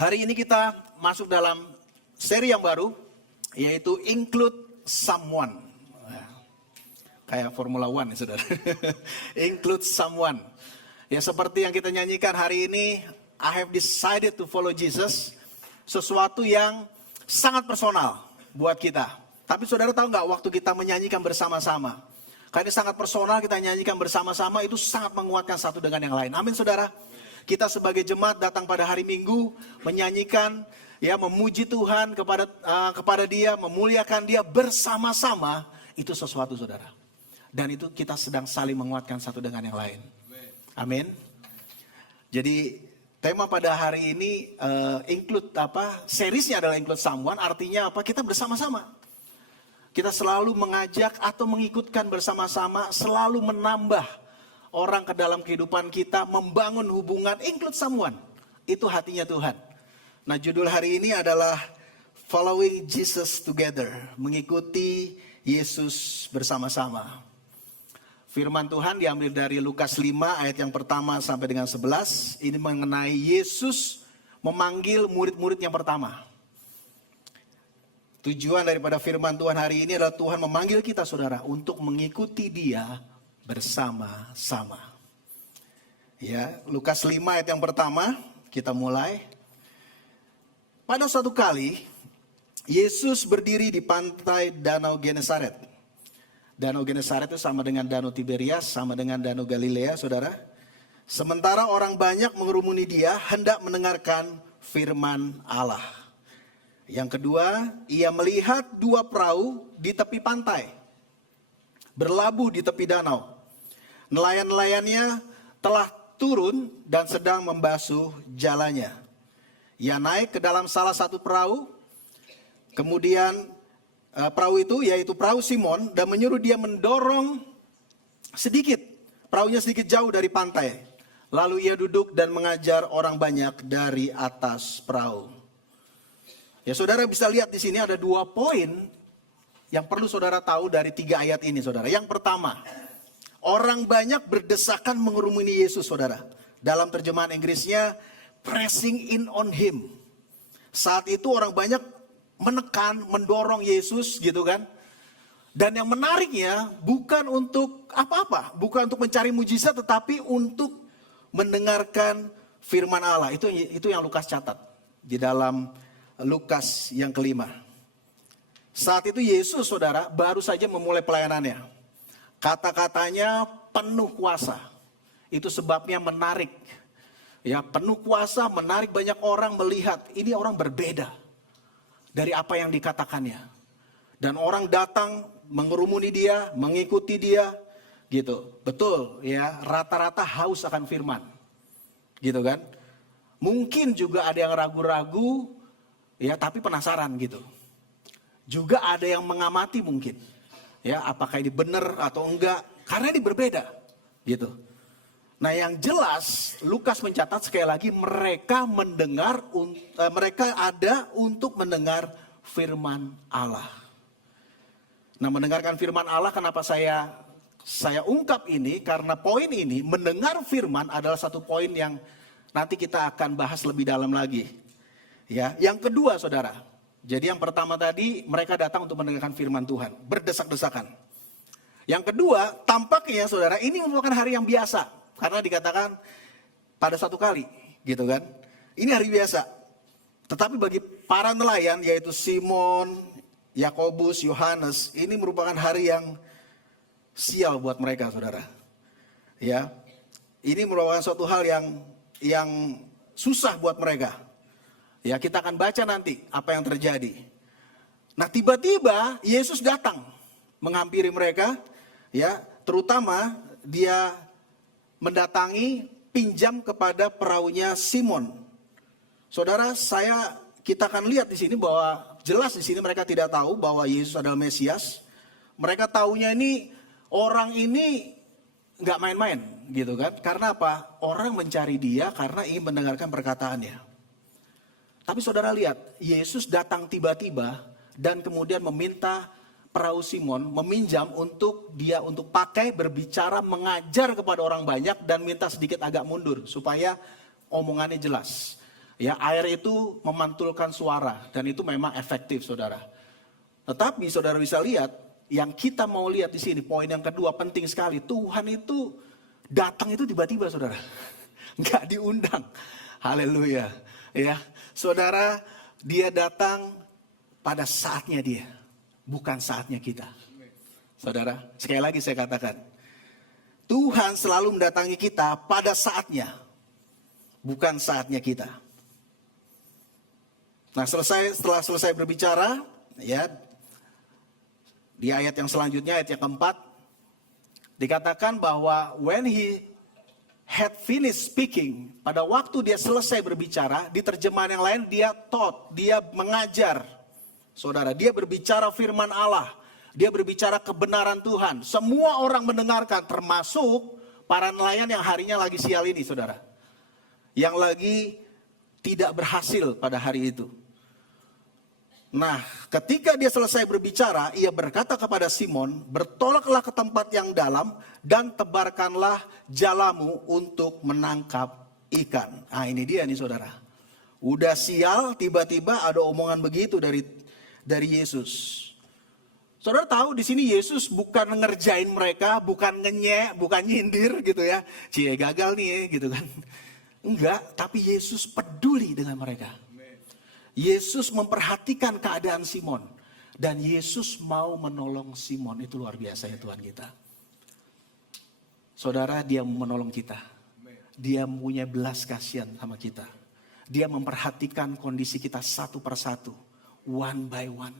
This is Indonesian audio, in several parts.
Hari ini kita masuk dalam seri yang baru, yaitu Include Someone. Kayak Formula One ya saudara. Include Someone. Ya seperti yang kita nyanyikan hari ini, I have decided to follow Jesus. Sesuatu yang sangat personal buat kita. Tapi saudara tahu nggak waktu kita menyanyikan bersama-sama. Karena ini sangat personal, kita nyanyikan bersama-sama itu sangat menguatkan satu dengan yang lain. Amin saudara. Kita sebagai jemaat datang pada hari Minggu menyanyikan, ya memuji Tuhan kepada Dia, memuliakan Dia bersama-sama, itu sesuatu saudara. Dan itu kita sedang saling menguatkan satu dengan yang lain. Amin. Jadi tema pada hari ini seriesnya adalah Include Someone, artinya apa? Kita bersama-sama. Kita selalu mengajak atau mengikutkan bersama-sama, selalu menambah orang ke dalam kehidupan kita, membangun hubungan, include someone. Itu hatinya Tuhan. Nah judul hari ini adalah Following Jesus Together. Mengikuti Yesus bersama-sama. Firman Tuhan diambil dari Lukas 5 ayat yang pertama sampai dengan 11. Ini mengenai Yesus memanggil murid-murid yang pertama. Tujuan daripada firman Tuhan hari ini adalah Tuhan memanggil kita saudara untuk mengikuti Dia bersama-sama. Ya, Lukas 5 ayat yang pertama, kita mulai. Pada suatu kali, Yesus berdiri di pantai Danau Genesaret. Danau Genesaret itu sama dengan Danau Tiberias, sama dengan Danau Galilea, saudara. Sementara orang banyak mengerumuni Dia, hendak mendengarkan firman Allah. Yang kedua, ia melihat dua perahu di tepi pantai, berlabuh di tepi danau. Nelayan-nelayannya telah turun dan sedang membasuh jalannya. Ia naik ke dalam salah satu perahu. Kemudian perahu itu yaitu perahu Simon, dan menyuruh dia mendorong sedikit. Perahunya sedikit jauh dari pantai. Lalu ia duduk dan mengajar orang banyak dari atas perahu. Ya saudara bisa lihat di sini ada 2 poin yang perlu saudara tahu dari 3 ayat ini saudara. Yang pertama, orang banyak berdesakan mengerumuni Yesus saudara. Dalam terjemahan Inggrisnya, pressing in on Him. Saat itu orang banyak menekan, mendorong Yesus gitu kan. Dan yang menariknya bukan untuk apa-apa. Bukan untuk mencari mujizat tetapi untuk mendengarkan firman Allah. Itu yang Lukas catat di dalam Lukas yang kelima. Saat itu Yesus saudara baru saja memulai pelayanannya. Kata-katanya penuh kuasa. Itu sebabnya menarik. Ya, penuh kuasa menarik banyak orang melihat ini orang berbeda dari apa yang dikatakannya. Dan orang datang mengerumuni Dia, mengikuti Dia gitu. Betul ya, rata-rata haus akan firman. Gitu kan? Mungkin juga ada yang ragu-ragu ya, tapi penasaran gitu. Juga ada yang mengamati mungkin. Ya, apakah ini benar atau enggak? Karena ini berbeda, gitu. Nah, yang jelas Lukas mencatat sekali lagi mereka ada untuk mendengar firman Allah. Nah, mendengarkan firman Allah kenapa saya ungkap ini? Karena poin ini mendengar firman adalah satu poin yang nanti kita akan bahas lebih dalam lagi. Ya, yang kedua saudara. Jadi yang pertama tadi mereka datang untuk mendengarkan firman Tuhan, berdesak-desakan. Yang kedua, tampaknya saudara ini merupakan hari yang biasa. Karena dikatakan pada satu kali gitu kan. Ini hari biasa. Tetapi bagi para nelayan yaitu Simon, Yakobus, Yohanes, ini merupakan hari yang sial buat mereka saudara. Ya, ini merupakan suatu hal yang susah buat mereka. Ya, kita akan baca nanti apa yang terjadi. Nah, tiba-tiba Yesus datang menghampiri mereka, ya, terutama Dia mendatangi pinjam kepada perahunya Simon. Saudara, kita akan lihat di sini bahwa jelas di sini mereka tidak tahu bahwa Yesus adalah Mesias. Mereka taunya ini orang ini nggak main-main, gitu kan? Karena apa? Orang mencari Dia karena ingin mendengarkan perkataannya. Tapi saudara lihat, Yesus datang tiba-tiba dan kemudian meminta perahu Simon meminjam untuk dia untuk pakai berbicara, mengajar kepada orang banyak dan minta sedikit agak mundur supaya omongannya jelas. Ya, air itu memantulkan suara dan itu memang efektif, saudara. Tetapi saudara bisa lihat, yang kita mau lihat di sini, poin yang kedua penting sekali. Tuhan itu datang itu tiba-tiba, saudara. Nggak diundang. Haleluya. Ya, saudara, dia datang pada saatnya dia, bukan saatnya kita. Saudara, sekali lagi saya katakan, Tuhan selalu mendatangi kita pada saatnya, bukan saatnya kita. Nah, setelah selesai berbicara, ya, di ayat yang selanjutnya, ayat yang keempat, dikatakan bahwa when he had finished speaking, pada waktu dia selesai berbicara, di terjemahan yang lain dia taught, dia mengajar. Saudara, dia berbicara firman Allah, dia berbicara kebenaran Tuhan. Semua orang mendengarkan, termasuk para nelayan yang harinya lagi sial ini, saudara. Yang lagi tidak berhasil pada hari itu. Nah, ketika dia selesai berbicara, ia berkata kepada Simon, bertolaklah ke tempat yang dalam dan tebarkanlah jalamu untuk menangkap ikan. Nah, ini dia nih, saudara. Udah sial, tiba-tiba ada omongan begitu dari Yesus. Saudara tahu di sini Yesus bukan ngerjain mereka, bukan ngenyek, bukan nyindir gitu ya. Cie gagal nih gitu kan. Enggak, tapi Yesus peduli dengan mereka. Yesus memperhatikan keadaan Simon. Dan Yesus mau menolong Simon. Itu luar biasa ya Tuhan kita. Saudara, dia mau menolong kita. Dia punya belas kasihan sama kita. Dia memperhatikan kondisi kita satu persatu. One by one.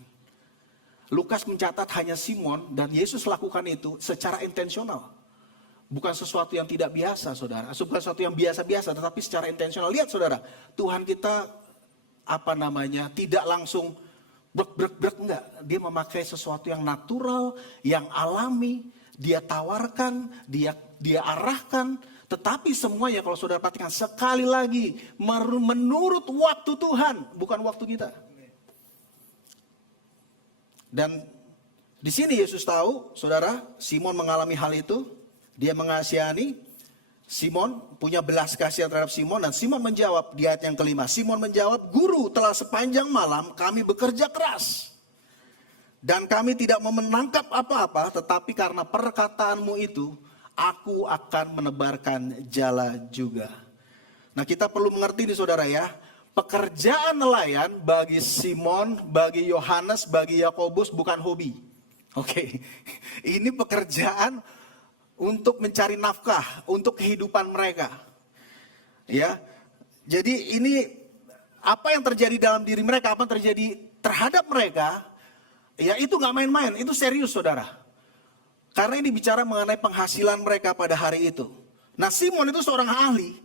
Lukas mencatat hanya Simon dan Yesus lakukan itu secara intensional. Bukan sesuatu yang tidak biasa, saudara. Bukan sesuatu yang biasa-biasa, tetapi secara intensional. Lihat, saudara, Tuhan kita tidak langsung brek, enggak. Dia memakai sesuatu yang natural, yang alami. Dia tawarkan, dia arahkan. Tetapi semuanya kalau saudara perhatikan sekali lagi menurut waktu Tuhan, bukan waktu kita. Dan di sini Yesus tahu, saudara, Simon mengalami hal itu. Dia mengasihani, Simon punya belas kasihan terhadap Simon. Dan Simon menjawab di ayat yang kelima. Simon menjawab, Guru, telah sepanjang malam kami bekerja keras. Dan kami tidak menangkap apa-apa, tetapi karena perkataanmu itu, aku akan menebarkan jala juga. Nah, kita perlu mengerti nih, saudara ya. Pekerjaan nelayan bagi Simon, bagi Yohanes, bagi Yakobus bukan hobi. Oke. Ini pekerjaan untuk mencari nafkah, untuk kehidupan mereka. Ya. Jadi ini apa yang terjadi dalam diri mereka, apa yang terjadi terhadap mereka, ya itu gak main-main, itu serius, saudara. Karena ini bicara mengenai penghasilan mereka pada hari itu. Nah, Simon itu seorang ahli.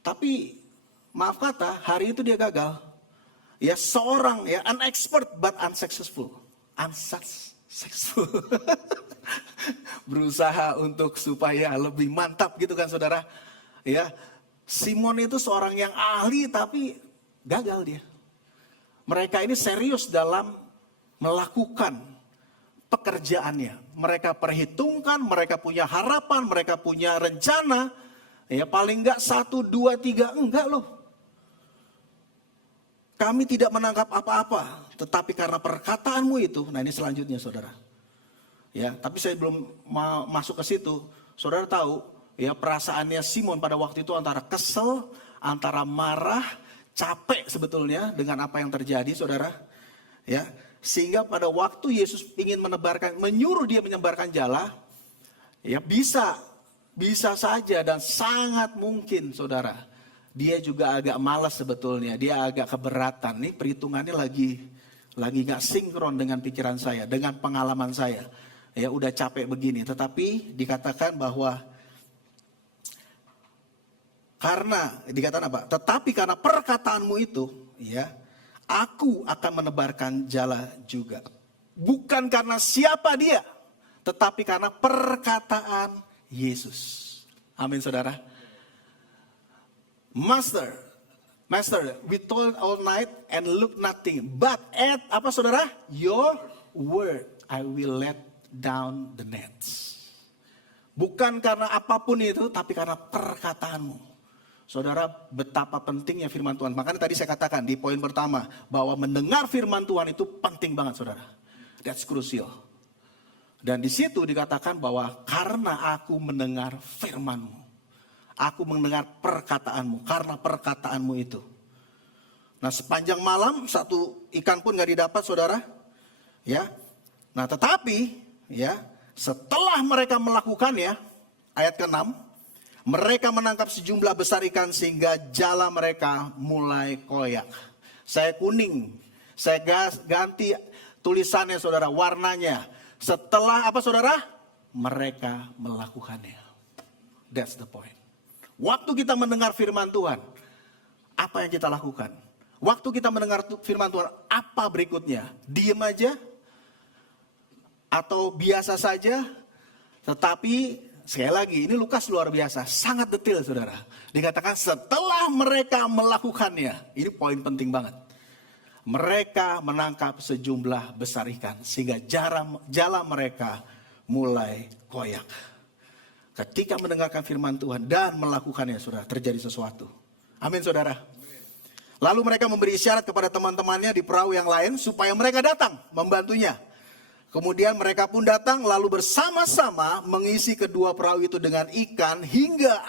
Tapi maaf kata, hari itu dia gagal. Ya, seorang an expert but unsuccessful. Unsuccessful. Berusaha untuk supaya lebih mantap gitu kan, saudara. Ya, Simon itu seorang yang ahli tapi gagal dia. Mereka ini serius dalam melakukan pekerjaannya. Mereka perhitungkan, mereka punya harapan, mereka punya rencana. Ya, paling enggak 1, 2, 3, enggak loh. Kami tidak menangkap apa-apa, tetapi karena perkataanmu itu, nah ini selanjutnya, saudara. Ya, tapi saya belum masuk ke situ. Saudara tahu, ya perasaannya Simon pada waktu itu antara kesel, antara marah, capek sebetulnya dengan apa yang terjadi, saudara. Ya, sehingga pada waktu Yesus ingin menyuruh dia menyebarkan jala, ya bisa saja dan sangat mungkin, saudara. Dia juga agak malas sebetulnya, dia agak keberatan. Nih perhitungannya lagi gak sinkron dengan pikiran saya, dengan pengalaman saya. Ya udah capek begini, tetapi dikatakan bahwa tetapi karena perkataanmu itu, ya, aku akan menebarkan jala juga. Bukan karena siapa dia, tetapi karena perkataan Yesus. Amin, saudara. Master, we toiled all night and look nothing. But at saudara? Your word, I will let down the nets. Bukan karena apapun itu, tapi karena perkataanmu. Saudara, betapa pentingnya firman Tuhan. Makanya tadi saya katakan di poin pertama, bahwa mendengar firman Tuhan itu penting banget, saudara. That's crucial. Dan di situ dikatakan bahwa karena aku mendengar firman-Mu, aku mendengar perkataanmu, karena perkataanmu itu. Nah, sepanjang malam satu ikan pun gak didapat, saudara. Ya. Nah, tetapi ya, setelah mereka melakukannya, ayat ke-6, mereka menangkap sejumlah besar ikan sehingga jala mereka mulai koyak. Saya kuning, saya ganti tulisannya, saudara, warnanya. Setelah apa, saudara? Mereka melakukannya. That's the point. Waktu kita mendengar firman Tuhan, apa yang kita lakukan? Waktu kita mendengar firman Tuhan, apa berikutnya? Diam aja? Atau biasa saja? Tetapi sekali lagi, ini Lukas luar biasa, sangat detail, saudara. Dikatakan setelah mereka melakukannya, ini poin penting banget. Mereka menangkap sejumlah besar ikan, sehingga jala mereka mulai koyak. Ketika mendengarkan firman Tuhan dan melakukannya, saudara, terjadi sesuatu. Amin, saudara. Lalu mereka memberi isyarat kepada teman-temannya di perahu yang lain, supaya mereka datang membantunya. Kemudian mereka pun datang lalu bersama-sama mengisi kedua perahu itu dengan ikan hingga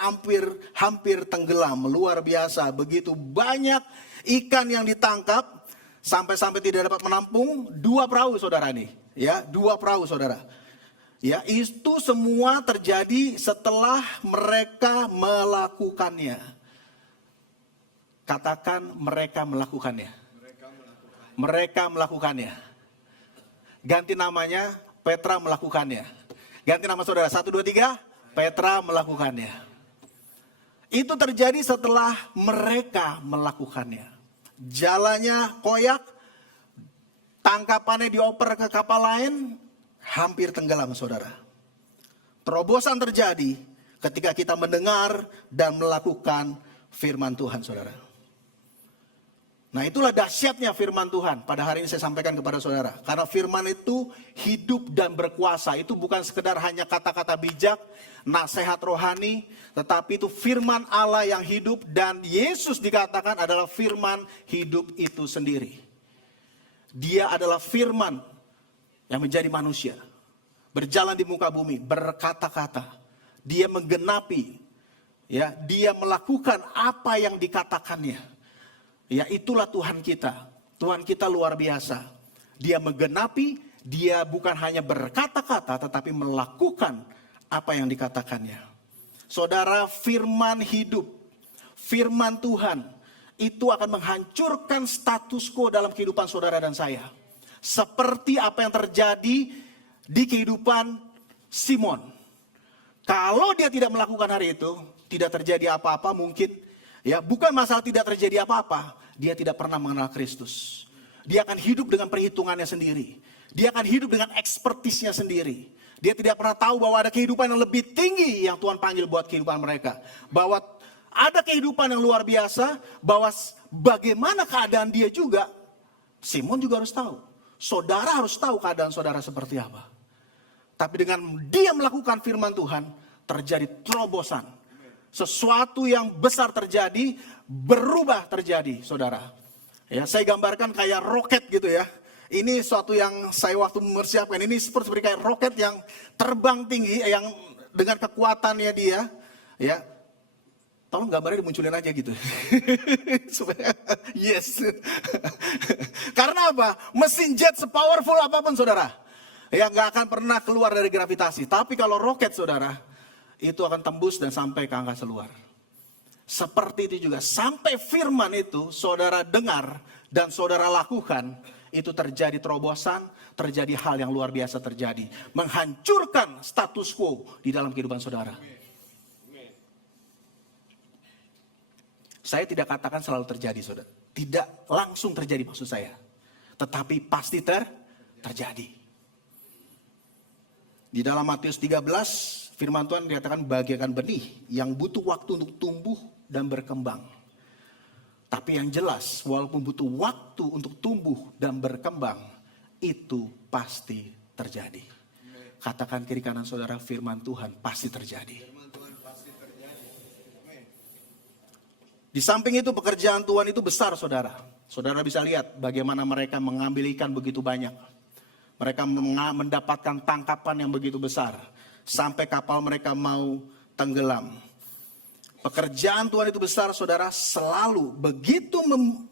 hampir tenggelam. Luar biasa, begitu banyak ikan yang ditangkap sampai tidak dapat menampung dua perahu, saudara nih. Ya, dua perahu, saudara. Ya, itu semua terjadi setelah mereka melakukannya. Katakan mereka melakukannya. Mereka melakukannya. Ganti namanya, Petra melakukannya. Ganti nama saudara, 1, 2, 3, Petra melakukannya. Itu terjadi setelah mereka melakukannya. Jalannya koyak, tangkapannya dioper ke kapal lain, hampir tenggelam, saudara. Terobosan terjadi ketika kita mendengar dan melakukan firman Tuhan, saudara. Nah, itulah dahsyatnya firman Tuhan. Pada hari ini saya sampaikan kepada saudara. Karena firman itu hidup dan berkuasa. Itu bukan sekedar hanya kata-kata bijak, nasihat rohani. Tetapi itu firman Allah yang hidup. Dan Yesus dikatakan adalah firman hidup itu sendiri. Dia adalah firman yang menjadi manusia. Berjalan di muka bumi, berkata-kata. Dia menggenapi. Ya, dia melakukan apa yang dikatakannya. Ya, itulah Tuhan kita. Tuhan kita luar biasa. Dia menggenapi, dia bukan hanya berkata-kata, tetapi melakukan apa yang dikatakannya. Saudara, firman hidup, firman Tuhan, itu akan menghancurkan status quo dalam kehidupan saudara dan saya. Seperti apa yang terjadi di kehidupan Simon. Kalau dia tidak melakukan hari itu, tidak terjadi apa-apa mungkin. Ya, bukan masalah tidak terjadi apa-apa. Dia tidak pernah mengenal Kristus. Dia akan hidup dengan perhitungannya sendiri. Dia akan hidup dengan ekspertisnya sendiri. Dia tidak pernah tahu bahwa ada kehidupan yang lebih tinggi yang Tuhan panggil buat kehidupan mereka. Bahwa ada kehidupan yang luar biasa. Bahwa bagaimana keadaan dia juga. Simon juga harus tahu. Saudara harus tahu keadaan saudara seperti apa. Tapi dengan dia melakukan firman Tuhan, terjadi terobosan. Sesuatu yang besar terjadi, berubah terjadi, saudara. Ya, saya gambarkan kayak roket gitu ya. Ini suatu yang saya waktu mempersiapkan, ini seperti kayak roket yang terbang tinggi, yang dengan kekuatannya dia, ya. Tolong gambarnya dimunculin aja gitu. Supaya, yes. Karena apa? Mesin jet sepowerful apapun, saudara. Ya, gak akan pernah keluar dari gravitasi. Tapi kalau roket, saudara, itu akan tembus dan sampai ke angkasa luar. Seperti itu juga, sampai firman itu saudara dengar dan saudara lakukan, itu terjadi terobosan, terjadi hal yang luar biasa terjadi. Menghancurkan status quo di dalam kehidupan saudara. Saya tidak katakan selalu terjadi, saudara. Tidak langsung terjadi maksud saya. Tetapi pasti terjadi. Di dalam Matius 13, firman Tuhan dikatakan bagaikan benih yang butuh waktu untuk tumbuh dan berkembang. Tapi yang jelas, walaupun butuh waktu untuk tumbuh dan berkembang, itu pasti terjadi. Katakan kiri kanan saudara, firman Tuhan pasti terjadi. Di samping itu pekerjaan Tuhan itu besar, saudara. Saudara bisa lihat bagaimana mereka mengambil ikan begitu banyak. Mereka mendapatkan tangkapan yang begitu besar. Sampai kapal mereka mau tenggelam. Pekerjaan Tuhan itu besar, saudara. Selalu begitu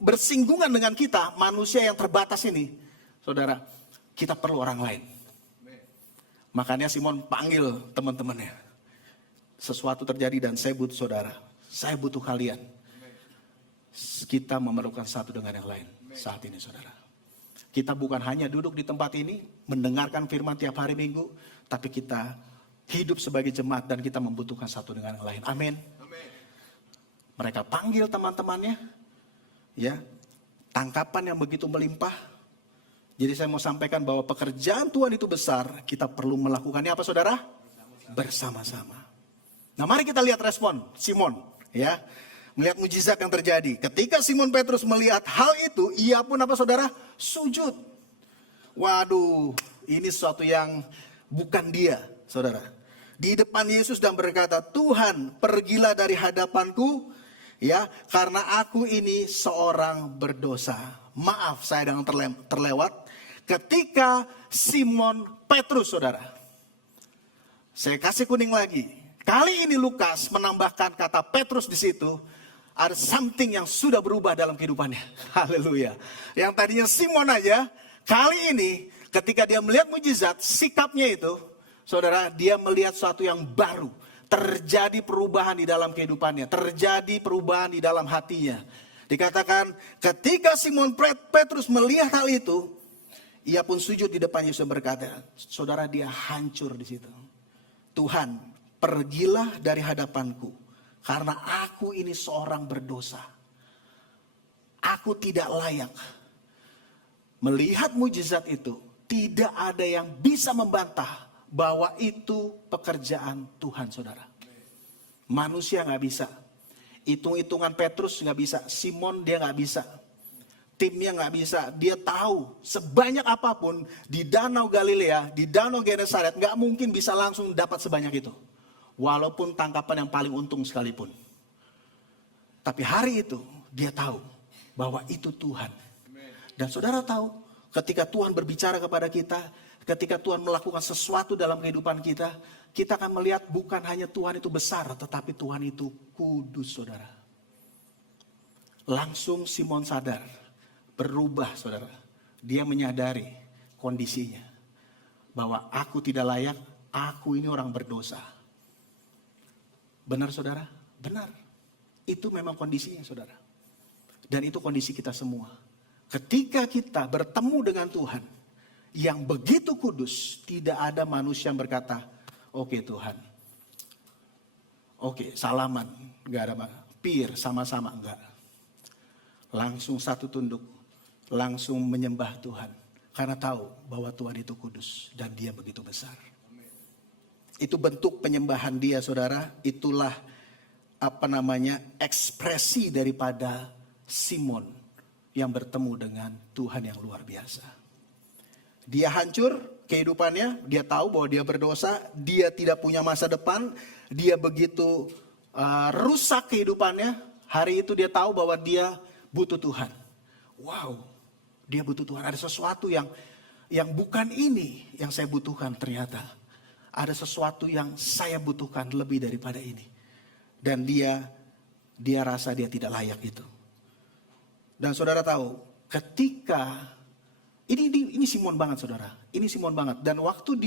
bersinggungan dengan kita, manusia yang terbatas ini. Saudara, kita perlu orang lain. Makanya Simon panggil teman-temannya. Sesuatu terjadi dan saya butuh saudara. Saya butuh kalian. Kita memerlukan satu dengan yang lain saat ini, saudara. Kita bukan hanya duduk di tempat ini, mendengarkan firman tiap hari Minggu, tapi kita hidup sebagai jemaat dan kita membutuhkan satu dengan yang lain. Amin. Mereka panggil teman-temannya, ya, tangkapan yang begitu melimpah. Jadi saya mau sampaikan bahwa pekerjaan Tuhan itu besar, kita perlu melakukannya apa, saudara? Bersama-sama. Nah, mari kita lihat respon Simon, ya. Melihat mujizat yang terjadi. Ketika Simon Petrus melihat hal itu, ia pun apa, saudara? Sujud. Waduh, ini sesuatu yang bukan dia, saudara. Di depan Yesus dan berkata, Tuhan, pergilah dari hadapanku, ya, karena aku ini seorang berdosa. Maaf, saya dengan terlewat. Ketika Simon Petrus, saudara. Saya kasih kuning lagi. Kali ini Lukas menambahkan kata Petrus di situ. Ada something yang sudah berubah dalam kehidupannya. Haleluya. Yang tadinya Simon aja, kali ini ketika dia melihat mujizat, sikapnya itu, saudara, dia melihat sesuatu yang baru. Terjadi perubahan di dalam kehidupannya. Terjadi perubahan di dalam hatinya. Dikatakan ketika Simon Petrus melihat hal itu, ia pun sujud di depan Yesus dan berkata, saudara, dia hancur di situ. Tuhan, pergilah dari hadapanku. Karena aku ini seorang berdosa. Aku tidak layak. Melihat mujizat itu, tidak ada yang bisa membantah bahwa itu pekerjaan Tuhan, saudara. Manusia gak bisa. Hitung-hitungan Petrus gak bisa. Simon dia gak bisa. Timnya gak bisa. Dia tahu sebanyak apapun di Danau Galilea, di Danau Genesaret, gak mungkin bisa langsung dapat sebanyak itu. Walaupun tangkapan yang paling untung sekalipun. Tapi hari itu dia tahu bahwa itu Tuhan. Dan saudara tahu ketika Tuhan berbicara kepada kita, ketika Tuhan melakukan sesuatu dalam kehidupan kita, kita akan melihat bukan hanya Tuhan itu besar, tetapi Tuhan itu kudus, saudara. Langsung Simon sadar, berubah, saudara. Dia menyadari kondisinya. Bahwa aku tidak layak, aku ini orang berdosa. Benar, saudara? Benar. Itu memang kondisinya, saudara. Dan itu kondisi kita semua. Ketika kita bertemu dengan Tuhan yang begitu kudus, tidak ada manusia yang berkata, oke Tuhan, oke salaman, gak ada pir sama-sama, enggak. Langsung satu tunduk, langsung menyembah Tuhan. Karena tahu bahwa Tuhan itu kudus dan dia begitu besar. Itu bentuk penyembahan dia, saudara. Itulah ekspresi daripada Simon yang bertemu dengan Tuhan yang luar biasa. Dia hancur kehidupannya, dia tahu bahwa dia berdosa, dia tidak punya masa depan, dia begitu rusak kehidupannya. Hari itu dia tahu bahwa dia butuh Tuhan. Wow, dia butuh Tuhan. Ada sesuatu yang bukan ini yang saya butuhkan ternyata. Ada sesuatu yang saya butuhkan lebih daripada ini. Dan dia rasa dia tidak layak itu. Dan saudara tahu, ketika ini Simon banget, saudara. Ini Simon banget. Dan waktu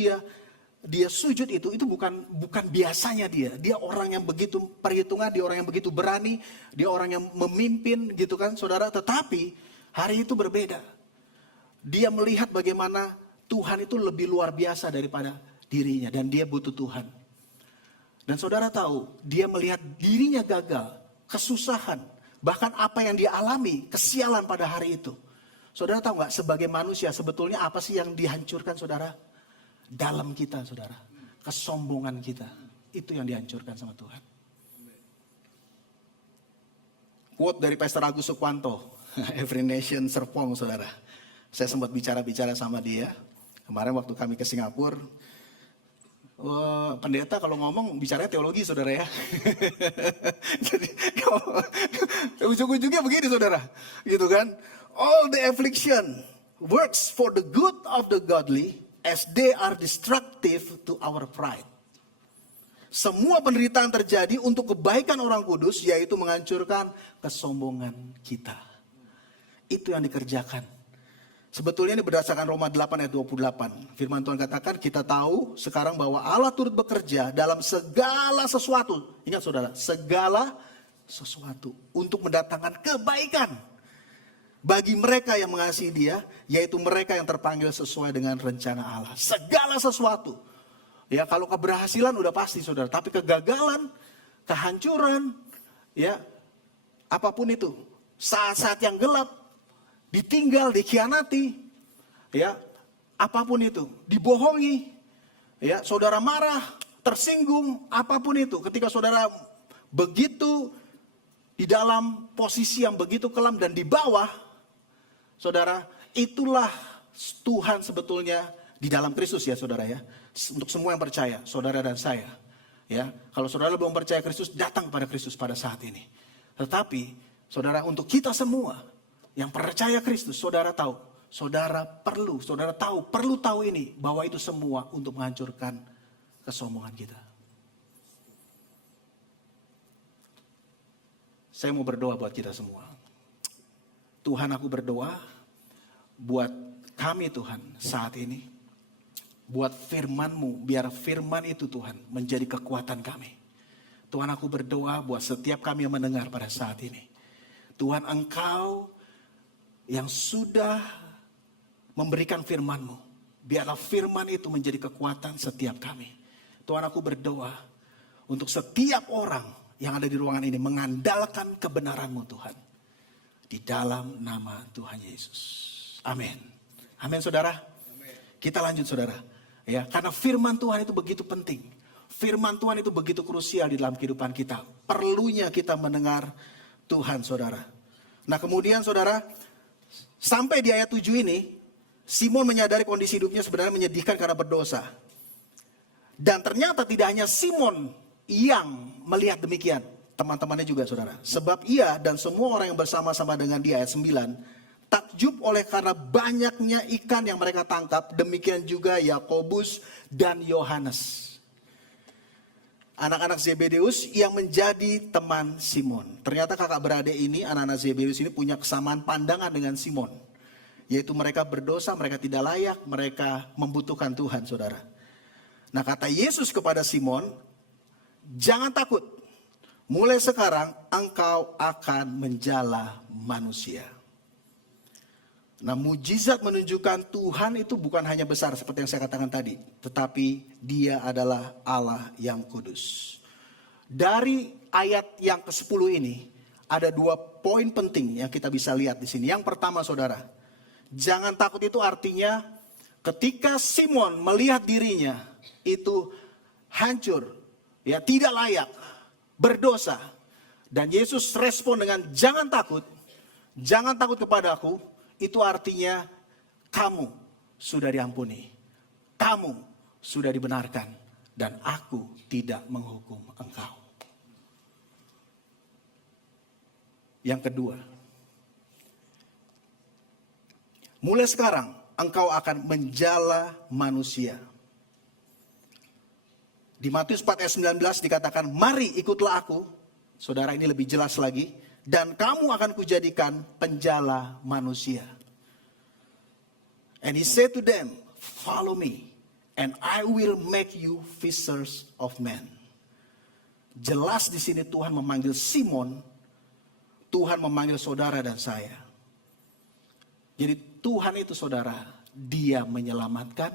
dia sujud itu bukan biasanya dia. Dia orang yang begitu perhitungan, dia orang yang begitu berani, dia orang yang memimpin gitu kan, saudara. Tetapi hari itu berbeda. Dia melihat bagaimana Tuhan itu lebih luar biasa daripada dirinya dan dia butuh Tuhan. Dan saudara tahu, dia melihat dirinya gagal, kesusahan, bahkan apa yang dia alami, kesialan pada hari itu. Saudara tahu nggak, sebagai manusia sebetulnya apa sih yang dihancurkan, saudara? Dalam kita, saudara. Kesombongan kita, itu yang dihancurkan sama Tuhan. Quote dari Pastor Agus Sukwanto, Every Nation Serpong, saudara. Saya sempat bicara-bicara sama dia. Kemarin waktu kami ke Singapura, pendeta kalau ngomong bicaranya teologi, saudara ya. Jadi ujungnya begini saudara, gitu kan? All the affliction works for the good of the godly as they are destructive to our pride. Semua penderitaan terjadi untuk kebaikan orang kudus, yaitu menghancurkan kesombongan kita. Itu yang dikerjakan. Sebetulnya ini berdasarkan Roma 8 ayat 28. Firman Tuhan katakan, kita tahu sekarang bahwa Allah turut bekerja dalam segala sesuatu. Ingat saudara, segala sesuatu untuk mendatangkan kebaikan bagi mereka yang mengasihi Dia, yaitu mereka yang terpanggil sesuai dengan rencana Allah. Segala sesuatu. Ya, kalau keberhasilan udah pasti saudara, tapi kegagalan, kehancuran, ya, apapun itu, saat-saat yang gelap, ditinggal, dikhianati, ya, apapun itu, dibohongi, ya, saudara marah, tersinggung, apapun itu, ketika saudara begitu di dalam posisi yang begitu kelam dan di bawah, saudara, itulah Tuhan sebetulnya di dalam Kristus ya saudara ya. Untuk semua yang percaya, saudara dan saya. Ya, kalau saudara belum percaya Kristus, datang pada Kristus pada saat ini. Tetapi, saudara, untuk kita semua yang percaya Kristus, saudara tahu, saudara perlu tahu ini, bahwa itu semua untuk menghancurkan kesombongan kita. Saya mau berdoa buat kita semua. Tuhan, aku berdoa buat kami Tuhan saat ini. Buat firman-Mu, biar firman itu Tuhan menjadi kekuatan kami. Tuhan, aku berdoa buat setiap kami yang mendengar pada saat ini. Tuhan, Engkau yang sudah memberikan firman-Mu, biarlah firman itu menjadi kekuatan setiap kami. Tuhan, aku berdoa untuk setiap orang yang ada di ruangan ini mengandalkan kebenaran-Mu Tuhan. Di dalam nama Tuhan Yesus. Amin. Amin saudara. Kita lanjut saudara. Ya, karena firman Tuhan itu begitu penting. Firman Tuhan itu begitu krusial di dalam kehidupan kita. Perlunya kita mendengar Tuhan saudara. Nah kemudian saudara, sampai di ayat 7 ini, Simon menyadari kondisi hidupnya sebenarnya menyedihkan karena berdosa. Dan ternyata tidak hanya Simon yang melihat demikian, teman-temannya juga saudara. Sebab ia dan semua orang yang bersama-sama dengan dia, ayat 9, takjub oleh karena banyaknya ikan yang mereka tangkap. Demikian juga Yakobus dan Yohanes, anak-anak Zebedeus yang menjadi teman Simon. Ternyata kakak beradik ini, anak-anak Zebedeus ini punya kesamaan pandangan dengan Simon. Yaitu mereka berdosa, mereka tidak layak, mereka membutuhkan Tuhan saudara. Nah kata Yesus kepada Simon, jangan takut. Mulai sekarang engkau akan menjala manusia. Nah mujizat menunjukkan Tuhan itu bukan hanya besar seperti yang saya katakan tadi. Tetapi dia adalah Allah yang kudus. Dari ayat yang ke-10 ini ada 2 poin penting yang kita bisa lihat di sini. Yang pertama saudara, jangan takut itu artinya ketika Simon melihat dirinya itu hancur, ya tidak layak, berdosa. Dan Yesus respon dengan jangan takut kepadaku. Itu artinya kamu sudah diampuni, kamu sudah dibenarkan, dan aku tidak menghukum engkau. Yang kedua, mulai sekarang engkau akan menjala manusia. Di Matius 4 ayat 19 dikatakan, mari ikutlah aku. Saudara, ini lebih jelas lagi. Dan kamu akan kujadikan penjala manusia. And he said to them, follow me, and I will make you fishers of men. Jelas di sini Tuhan memanggil Simon, Tuhan memanggil saudara dan saya. Jadi Tuhan itu saudara, dia menyelamatkan,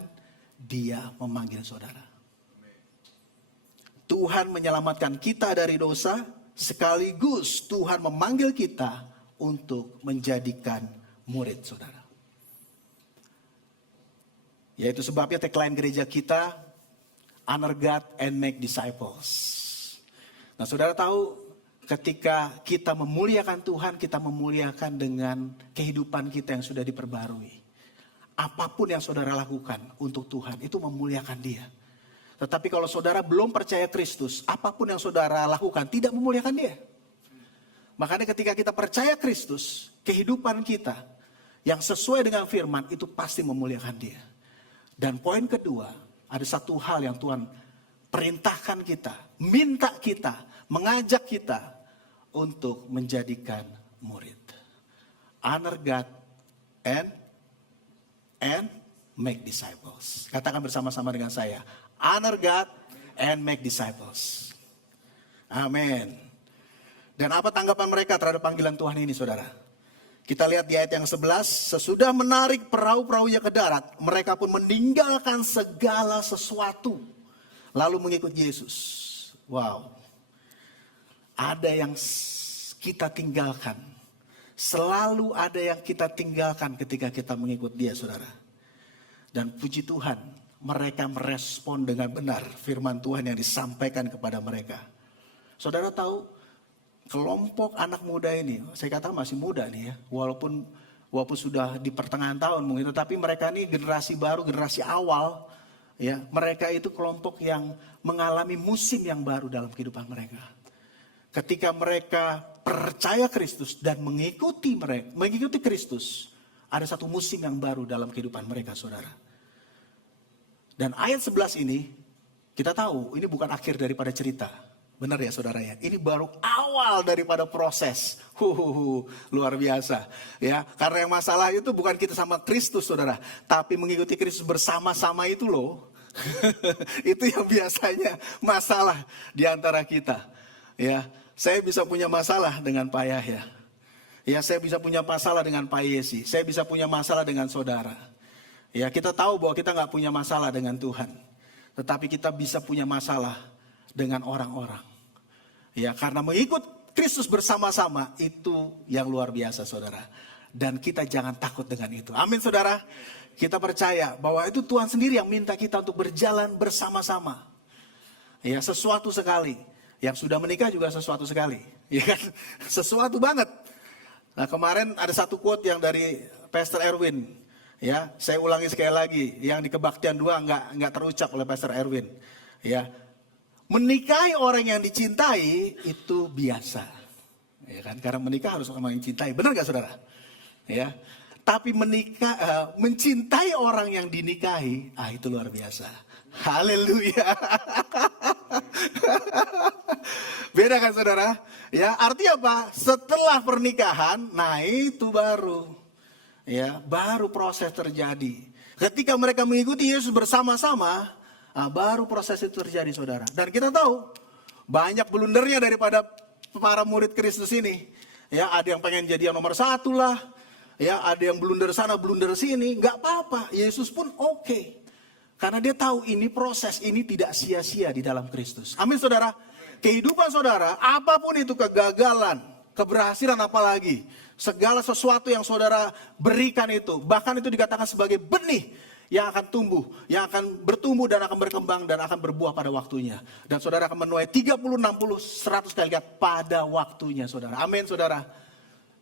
dia memanggil saudara. Tuhan menyelamatkan kita dari dosa, sekaligus Tuhan memanggil kita untuk menjadikan murid saudara. Yaitu sebabnya tagline gereja kita, honor God and make disciples. Nah saudara tahu, ketika kita memuliakan Tuhan, kita memuliakan dengan kehidupan kita yang sudah diperbarui. Apapun yang saudara lakukan untuk Tuhan, itu memuliakan Dia. Tetapi kalau saudara belum percaya Kristus, apapun yang saudara lakukan tidak memuliakan Dia. Makanya ketika kita percaya Kristus, kehidupan kita yang sesuai dengan firman itu pasti memuliakan Dia. Dan poin kedua, ada satu hal yang Tuhan perintahkan kita, minta kita, mengajak kita untuk menjadikan murid. Honor God and make disciples. Katakan bersama-sama dengan saya. Honor God and make disciples. Amin. Dan apa tanggapan mereka terhadap panggilan Tuhan ini, saudara? Kita lihat di ayat yang 11. Sesudah menarik perahu-perahunya ke darat, mereka pun meninggalkan segala sesuatu, lalu mengikut Yesus. Wow. Ada yang kita tinggalkan. Selalu ada yang kita tinggalkan ketika kita mengikut Dia, saudara. Dan puji Tuhan, mereka merespon dengan benar firman Tuhan yang disampaikan kepada mereka. Saudara tahu, kelompok anak muda ini, saya katakan masih muda nih ya, walaupun sudah di pertengahan tahun mungkin, tetapi mereka ini generasi baru, generasi awal, ya, mereka itu kelompok yang mengalami musim yang baru dalam kehidupan mereka. Ketika mereka percaya Kristus dan mengikuti Kristus, ada satu musim yang baru dalam kehidupan mereka, saudara. Dan ayat 11 ini, kita tahu ini bukan akhir daripada cerita. Benar ya saudara ya, ini baru awal daripada proses. Luar biasa. Ya, karena yang masalah itu bukan kita sama Kristus, saudara, tapi mengikuti Kristus bersama-sama itu loh. Itu yang biasanya masalah di antara kita. Ya, saya bisa punya masalah dengan Pak Yahya. Ya, saya bisa punya masalah dengan Pak Yesi. Saya bisa punya masalah dengan saudara. Ya, kita tahu bahwa kita nggak punya masalah dengan Tuhan, tetapi kita bisa punya masalah dengan orang-orang. Ya, karena mengikut Kristus bersama-sama itu yang luar biasa, saudara. Dan kita jangan takut dengan itu. Amin, saudara. Kita percaya bahwa itu Tuhan sendiri yang minta kita untuk berjalan bersama-sama. Ya, sesuatu sekali. Yang sudah menikah juga sesuatu sekali. Ya kan? Sesuatu banget. Nah, kemarin ada satu quote yang dari Pastor Erwin. Ya, saya ulangi sekali lagi. Yang di Kebaktian 2 nggak terucap oleh Pastor Erwin. Ya, menikahi orang yang dicintai itu biasa, ya kan? Karena menikah harus orang yang dicintai, benar gak saudara? Ya, tapi mencintai orang yang dinikahi, itu luar biasa. Haleluya. Beda kan saudara? Ya, artinya apa? Setelah pernikahan, nah itu baru, ya, baru proses terjadi. Ketika mereka mengikuti Yesus bersama-sama, baru proses itu terjadi, saudara. Dan kita tahu banyak blundernya daripada para murid Kristus ini. Ya, ada yang pengen jadi yang nomor 1 lah. Ya, ada yang blunder sana, blunder sini. Gak apa-apa, Yesus pun oke. Karena dia tahu ini proses, ini tidak sia-sia di dalam Kristus. Amin, saudara. Kehidupan saudara, apapun itu, kegagalan, keberhasilan apalagi, segala sesuatu yang saudara berikan itu, bahkan itu dikatakan sebagai benih yang akan tumbuh, yang akan bertumbuh dan akan berkembang dan akan berbuah pada waktunya. Dan saudara akan menuai 30, 60, 100 kali lipat pada waktunya, saudara. Amin, saudara.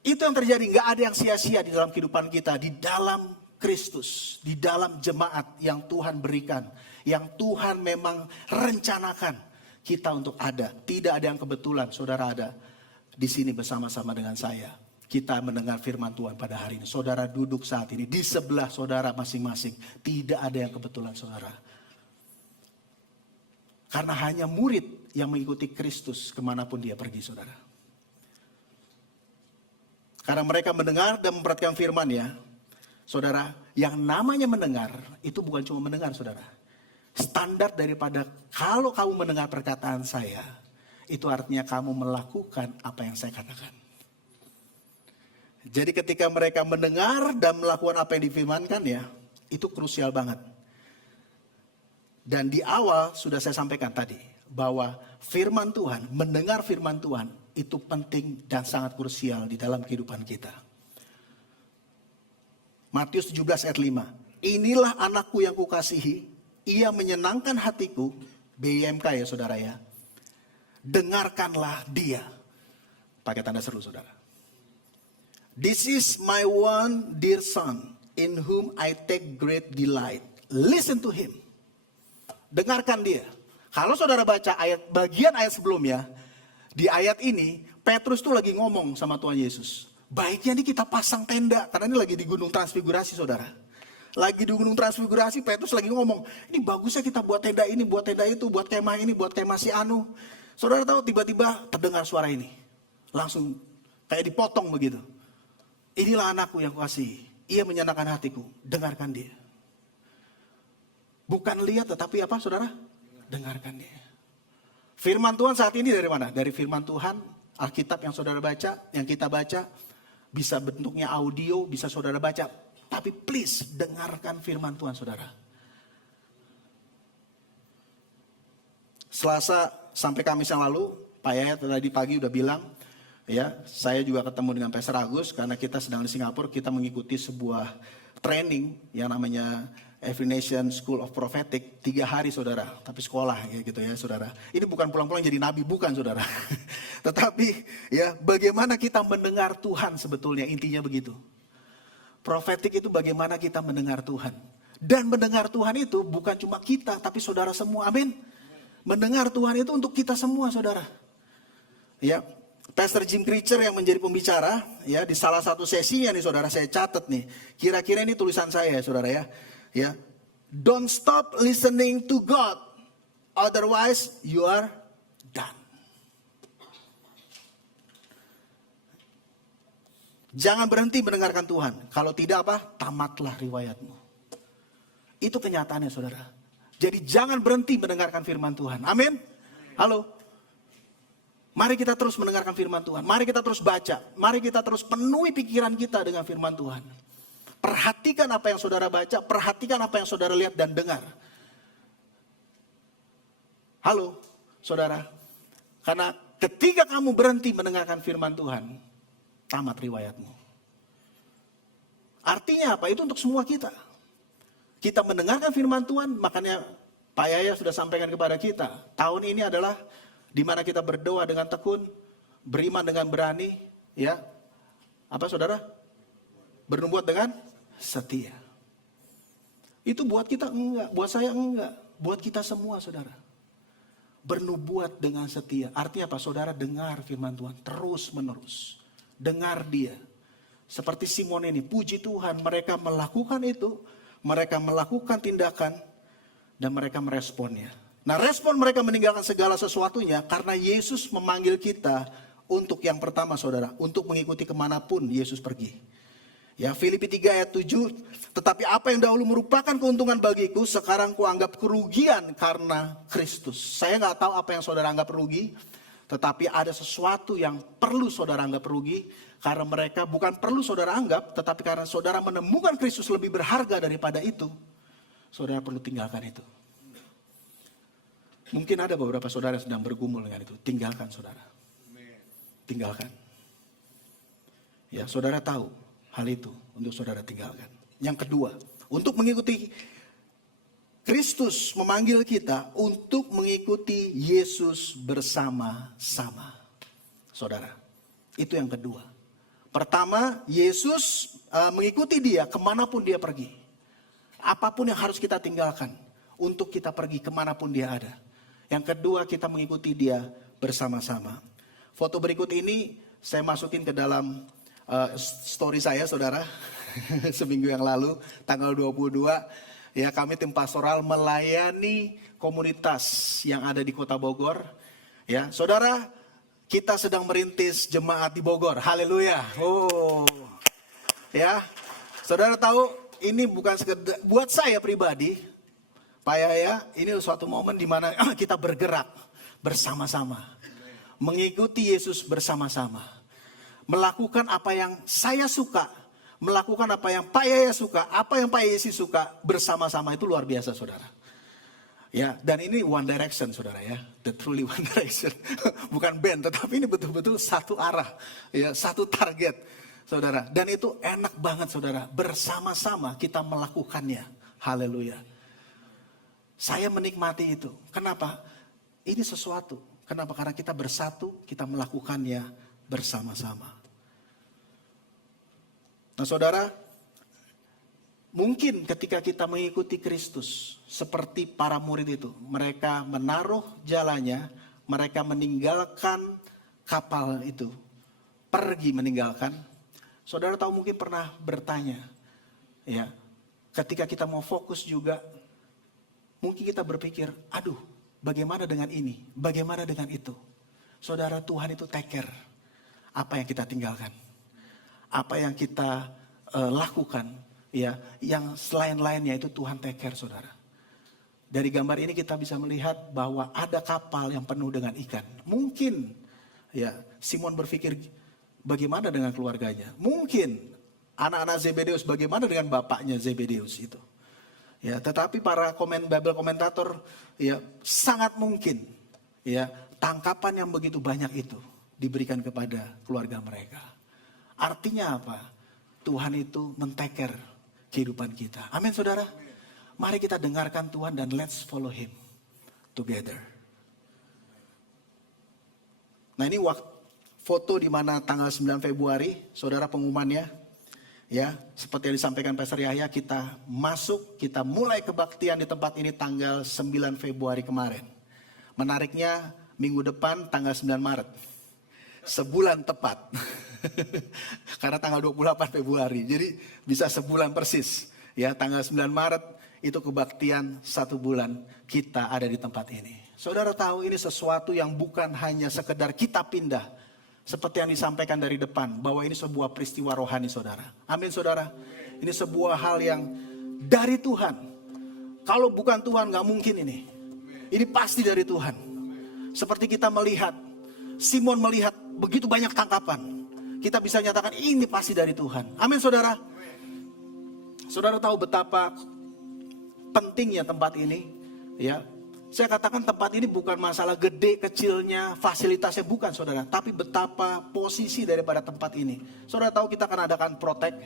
Itu yang terjadi, gak ada yang sia-sia di dalam kehidupan kita, di dalam Kristus, di dalam jemaat yang Tuhan berikan, yang Tuhan memang rencanakan kita untuk ada. Tidak ada yang kebetulan, saudara ada di sini bersama-sama dengan saya. Kita mendengar firman Tuhan pada hari ini. Saudara duduk saat ini di sebelah saudara masing-masing. Tidak ada yang kebetulan, saudara. Karena hanya murid yang mengikuti Kristus kemanapun dia pergi, saudara. Karena mereka mendengar dan memperhatikan firman-Nya, saudara, yang namanya mendengar itu bukan cuma mendengar, saudara. Standar daripada kalau kamu mendengar perkataan saya, itu artinya kamu melakukan apa yang saya katakan. Jadi ketika mereka mendengar dan melakukan apa yang difirmankan ya, itu krusial banget. Dan di awal sudah saya sampaikan tadi, bahwa firman Tuhan, mendengar firman Tuhan, itu penting dan sangat krusial di dalam kehidupan kita. Matius 17 ayat 5. Inilah anakku yang kukasihi, ia menyenangkan hatiku, BIMK ya saudara ya. Dengarkanlah dia. Pakai tanda seru saudara. This is my one dear son, in whom I take great delight. Listen to him. Dengarkan dia. Kalau saudara baca bagian ayat sebelumnya, di ayat ini Petrus tuh lagi ngomong sama Tuhan Yesus. Baiknya nih kita pasang tenda, karena ini lagi di Gunung Transfigurasi saudara. Lagi di Gunung Transfigurasi, Petrus lagi ngomong, ini bagusnya kita buat tenda ini, buat tenda itu, buat kemah ini, buat kemah si Anu. Saudara tahu tiba-tiba terdengar suara ini. Langsung kayak dipotong begitu. Inilah anakku yang kukasihi, ia menyenangkan hatiku, dengarkan dia. Bukan lihat tetapi apa saudara? Dengarkan dia. Firman Tuhan saat ini dari mana? Dari firman Tuhan, Alkitab yang saudara baca, yang kita baca, bisa bentuknya audio, bisa saudara baca. Tapi please dengarkan firman Tuhan saudara. Selasa sampai Kamis yang lalu, Pak Yaya tadi pagi udah bilang, ya, saya juga ketemu dengan Pastor Agus karena kita sedang di Singapura, kita mengikuti sebuah training yang namanya Every Nation School of Prophetic, 3 hari saudara, tapi sekolah gitu ya saudara. Ini bukan pulang-pulang jadi nabi, bukan saudara. Tetapi ya bagaimana kita mendengar Tuhan sebetulnya, intinya begitu. Prophetic itu bagaimana kita mendengar Tuhan. Dan mendengar Tuhan itu bukan cuma kita, tapi saudara semua, amin. Mendengar Tuhan itu untuk kita semua saudara. Ya, Pastor Jim Preacher yang menjadi pembicara, ya di salah satu sesinya nih saudara, saya catat nih. Kira-kira ini tulisan saya saudara ya. Ya, don't stop listening to God, otherwise you are done. Jangan berhenti mendengarkan Tuhan. Kalau tidak apa? Tamatlah riwayatmu. Itu kenyataannya saudara. Jadi jangan berhenti mendengarkan firman Tuhan. Amin. Halo. Mari kita terus mendengarkan firman Tuhan. Mari kita terus baca. Mari kita terus penuhi pikiran kita dengan firman Tuhan. Perhatikan apa yang saudara baca, perhatikan apa yang saudara lihat dan dengar. Halo, saudara. Karena ketika kamu berhenti mendengarkan firman Tuhan, tamat riwayatmu. Artinya apa? Itu untuk semua kita. Kita mendengarkan firman Tuhan, makanya Pak Yaya sudah sampaikan kepada kita. Tahun ini adalah di mana kita berdoa dengan tekun, beriman dengan berani, ya. Apa saudara? Bernubuat dengan setia. Itu buat kita enggak, buat saya enggak, buat kita semua saudara. Bernubuat dengan setia. Artinya apa? Saudara dengar firman Tuhan terus menerus. Dengar dia. Seperti Simon ini, puji Tuhan mereka melakukan itu, mereka melakukan tindakan dan mereka meresponnya. Nah, respon mereka meninggalkan segala sesuatunya karena Yesus memanggil kita untuk yang pertama saudara, untuk mengikuti kemanapun Yesus pergi. Ya, Filipi 3 ayat 7, tetapi apa yang dahulu merupakan keuntungan bagiku, sekarang kuanggap kerugian karena Kristus. Saya nggak tahu apa yang saudara anggap rugi, tetapi ada sesuatu yang perlu saudara anggap rugi, karena mereka bukan perlu saudara anggap, tetapi karena saudara menemukan Kristus lebih berharga daripada itu, saudara perlu tinggalkan itu. Mungkin ada beberapa saudara yang sedang bergumul dengan itu, tinggalkan saudara. Tinggalkan. Ya, saudara tahu. Hal itu untuk saudara tinggalkan. Yang kedua, untuk mengikuti Kristus memanggil kita untuk mengikuti Yesus bersama-sama. Saudara, itu yang kedua. Pertama, Yesus mengikuti dia kemanapun dia pergi. Apapun yang harus kita tinggalkan untuk kita pergi kemanapun dia ada. Yang kedua, kita mengikuti dia bersama-sama. Foto berikut ini saya masukin ke dalam story saya saudara. Seminggu yang lalu tanggal 22 ya, kami tim pastoral melayani komunitas yang ada di Kota Bogor. Ya, saudara, kita sedang merintis jemaat di Bogor. Haleluya. Oh. Ya. Saudara tahu ini bukan sekedar buat saya pribadi, Pak Yaya, ini suatu momen di mana kita bergerak bersama-sama. Mengikuti Yesus bersama-sama. Melakukan apa yang saya suka, melakukan apa yang Pak Yaya suka, apa yang Pak Yesi suka bersama-sama, itu luar biasa saudara. Ya, dan ini One Direction saudara ya, the truly One Direction. Bukan band, tetapi ini betul-betul satu arah, ya, satu target saudara. Dan itu enak banget saudara, bersama-sama kita melakukannya. Haleluya. Saya menikmati itu. Kenapa? Ini sesuatu. Kenapa? Karena kita bersatu, kita melakukannya bersama-sama. Nah saudara, mungkin ketika kita mengikuti Kristus seperti para murid itu, mereka menaruh jalannya, mereka meninggalkan kapal itu pergi meninggalkan, saudara tahu mungkin pernah bertanya, ya, ketika kita mau fokus juga, mungkin kita berpikir, aduh, bagaimana dengan ini, bagaimana dengan itu. Saudara, Tuhan itu take care apa yang kita tinggalkan, apa yang kita lakukan, ya, yang selain-lainnya itu Tuhan take care, saudara. Dari gambar ini kita bisa melihat bahwa ada kapal yang penuh dengan ikan. Mungkin, ya, Simon berpikir bagaimana dengan keluarganya. Mungkin anak-anak Zebedeus bagaimana dengan bapaknya Zebedeus itu. Ya, tetapi para Bible komentator, ya, sangat mungkin, ya, tangkapan yang begitu banyak itu diberikan kepada keluarga mereka. Artinya apa? Tuhan itu men-take care kehidupan kita. Amin, saudara. Mari kita dengarkan Tuhan dan let's follow Him together. Nah, ini foto di mana tanggal 9 Februari, saudara, pengumumannya. Ya, seperti yang disampaikan Pastor Yahya, kita mulai kebaktian di tempat ini tanggal 9 Februari kemarin. Menariknya, minggu depan tanggal 9 Maret. Sebulan tepat. Karena tanggal 28 Februari. Jadi bisa sebulan persis. Ya, tanggal 9 Maret itu kebaktian 1 bulan kita ada di tempat ini. Saudara tahu ini sesuatu yang bukan hanya sekedar kita pindah. Seperti yang disampaikan dari depan, bahwa ini sebuah peristiwa rohani, saudara. Amin, saudara. Ini sebuah hal yang dari Tuhan. Kalau bukan Tuhan gak mungkin ini. Ini pasti dari Tuhan. Seperti kita melihat, Simon melihat begitu banyak tangkapan. Kita bisa nyatakan ini pasti dari Tuhan. Amin, saudara. Saudara tahu betapa pentingnya tempat ini, ya. Saya katakan tempat ini bukan masalah gede kecilnya, fasilitasnya bukan, saudara. Tapi betapa posisi daripada tempat ini. Saudara tahu kita akan adakan Protect,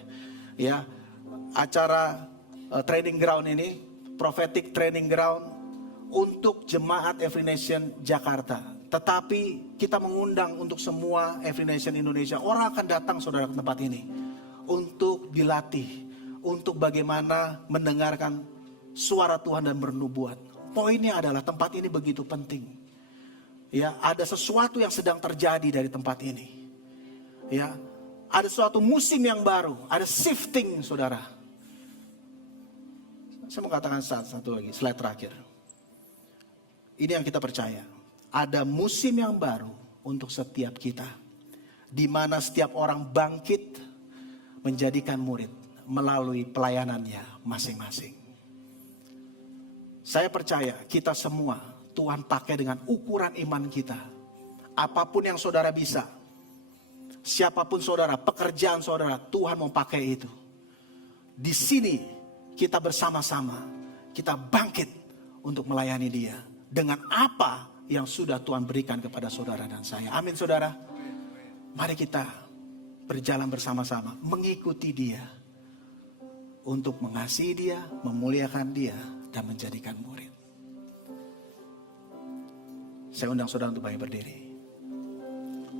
ya, acara training ground ini, prophetic training ground untuk jemaat Every Nation Jakarta. Tetapi kita mengundang untuk semua Every Nation Indonesia. Orang akan datang, saudara, ke tempat ini untuk dilatih, untuk bagaimana mendengarkan suara Tuhan dan bernubuat. Poinnya adalah tempat ini begitu penting. Ya, ada sesuatu yang sedang terjadi dari tempat ini. Ya, ada suatu musim yang baru, ada shifting, saudara. Saya mau katakan satu lagi, slide terakhir. Ini yang kita percaya. Ada musim yang baru untuk setiap kita. Di mana setiap orang bangkit menjadikan murid melalui pelayanannya masing-masing. Saya percaya kita semua Tuhan pakai dengan ukuran iman kita. Apapun yang saudara bisa, siapapun saudara, pekerjaan saudara, Tuhan mau pakai itu. Di sini kita bersama-sama, kita bangkit untuk melayani Dia dengan apa yang sudah Tuhan berikan kepada saudara dan saya. Amin, saudara. Mari kita berjalan bersama-sama, mengikuti Dia untuk mengasihi Dia, memuliakan Dia, dan menjadikan murid. Saya undang saudara untuk bangkit berdiri.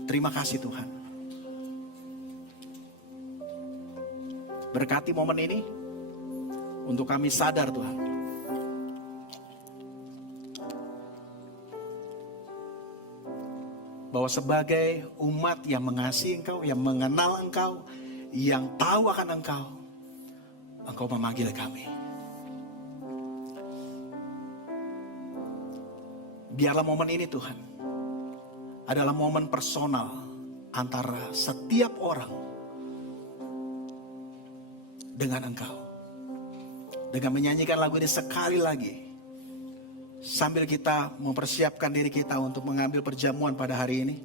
Terima kasih Tuhan. Berkati momen ini untuk kami sadar Tuhan. Bahwa sebagai umat yang mengasihi Engkau, yang mengenal Engkau, yang tahu akan Engkau, Engkau memanggil kami. Biarlah momen ini Tuhan adalah momen personal antara setiap orang dengan Engkau. Dengan menyanyikan lagu ini sekali lagi, sambil kita mempersiapkan diri kita untuk mengambil perjamuan pada hari ini.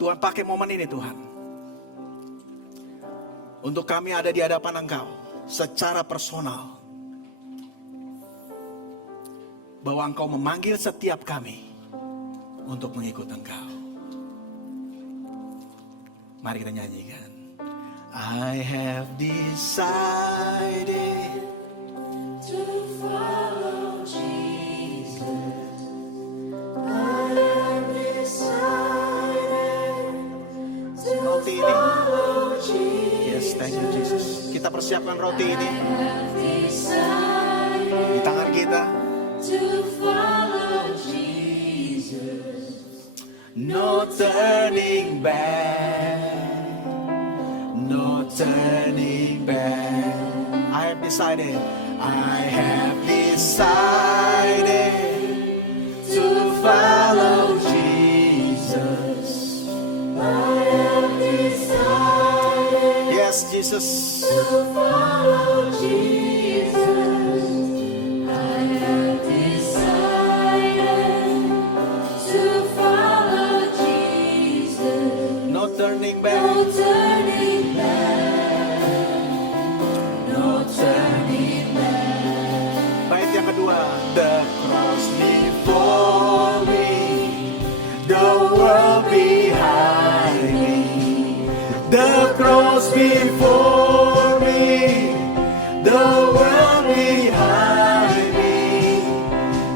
Tuhan pakai momen ini Tuhan, untuk kami ada di hadapan Engkau secara personal. Bahwa Engkau memanggil setiap kami untuk mengikut Engkau. Mari kita nyanyikan. I have decided to follow Jesus. I have decided to follow Jesus. Yes, thank you Jesus. Kita persiapkan roti ini di tangan kita. To follow Jesus. no turning back, no turning back. I have decided to follow Jesus. I have decided, Yes, Jesus. to follow Jesus. I have decided to follow Jesus. No turning No back. turning back. No turning back. Bait yang kedua. The cross before me, the world behind me. The cross before me, the world behind me.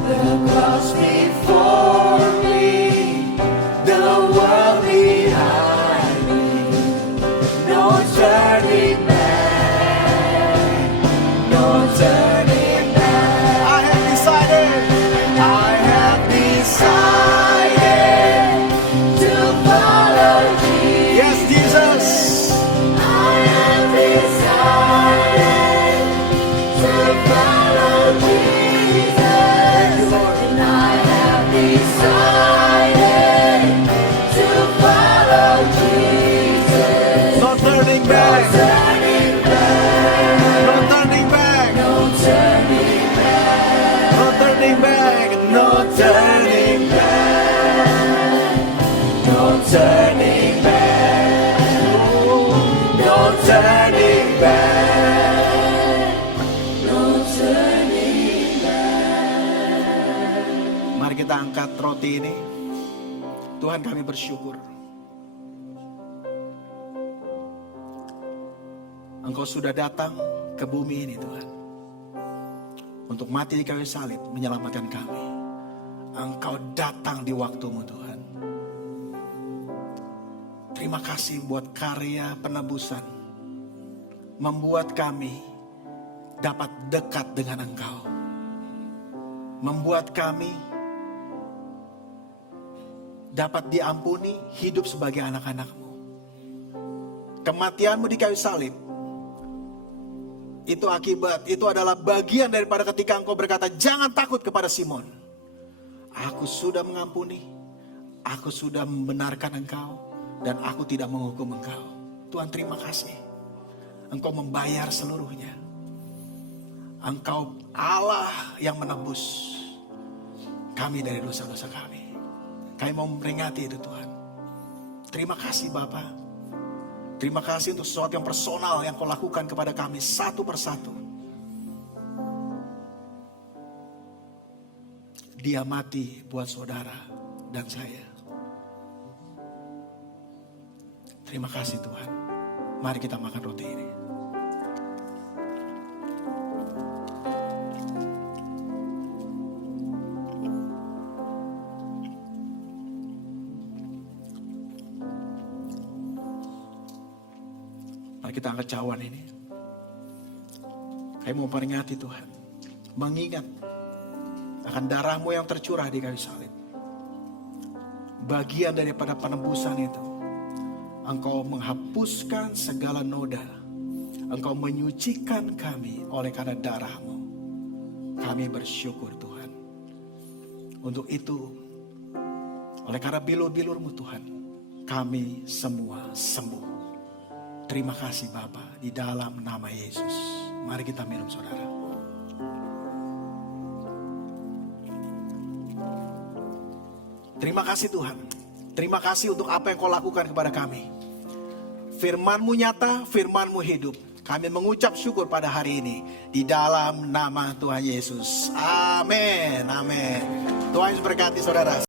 The cross before me, the world behind me. No turning back, no turning back. I have decided To follow Jesus. yes, Jesus. I have decided to follow Jesus. And I have decided to follow Jesus. No turning back, Turning back, no turning back, no turning back, no turning back, no turning back, no turning back, no turning back. no turning back. Mari kita angkat roti ini. Tuhan, kami bersyukur Engkau sudah datang ke bumi ini, Tuhan, untuk mati di kayu salib menyelamatkan kami. Engkau datang di waktumu, Tuhan. Terima kasih buat karya penebusan, membuat kami dapat dekat dengan Engkau, membuat kami dapat diampuni, hidup sebagai anak-anak-Mu. Kematian-Mu di kayu salib itu adalah bagian daripada ketika Engkau berkata, jangan takut kepada Simon. Aku sudah mengampuni, aku sudah membenarkan engkau, dan aku tidak menghukum engkau. Tuhan, terima kasih. Engkau membayar seluruhnya. Engkau Allah yang menebus kami dari dosa-dosa kami. Kami mau memperingati itu, Tuhan. Terima kasih Bapa. Terima kasih untuk sesuatu yang personal yang Kau lakukan kepada kami satu persatu. Dia mati buat saudara dan saya. Terima kasih Tuhan. Mari kita makan roti ini. Mari kita angkat cawan ini. Kami mau peringati Tuhan, mengingat akan darah-Mu yang tercurah di kayu salib. Bagian daripada penebusan itu, Engkau menghapuskan segala noda. Engkau menyucikan kami oleh karena darah-Mu. Kami bersyukur Tuhan. Untuk itu, oleh karena bilur-bilur-Mu Tuhan, kami semua sembuh. Terima kasih Bapa, di dalam nama Yesus. Mari kita minum saudara. Terima kasih Tuhan. Terima kasih untuk apa yang Kau lakukan kepada kami. Firman-Mu nyata, Firman-Mu hidup. Kami mengucap syukur pada hari ini. Di dalam nama Tuhan Yesus. Amin. Amin. Tuhan Yesus berkati saudara.